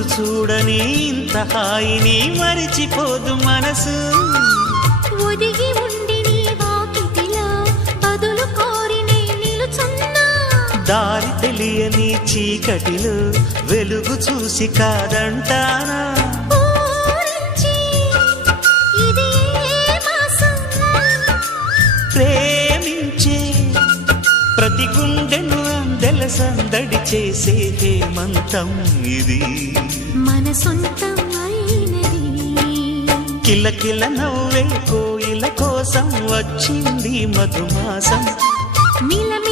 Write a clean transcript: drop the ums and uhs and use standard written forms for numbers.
రోజు చూడని ఇంత హాయిని మరిచిపోదు మనసు. ఒదిగి ఉండి నీ వాకిటిలో బదులు కోరి నే నిలుచున్నా. దారి తెలియని చీకటిలో వెలుగు చూసి కాదంటానా. ఊరించి ఇది ఏ మాసం? ప్రేమించే ప్రతి గుండెను అందెల సందడి చేసే హేమంతం ఇది. మన సొంతం అయినది. కిలకిల నవ్వే కోయిల కోసం వచ్చింది మధుమాసం. మిలమిల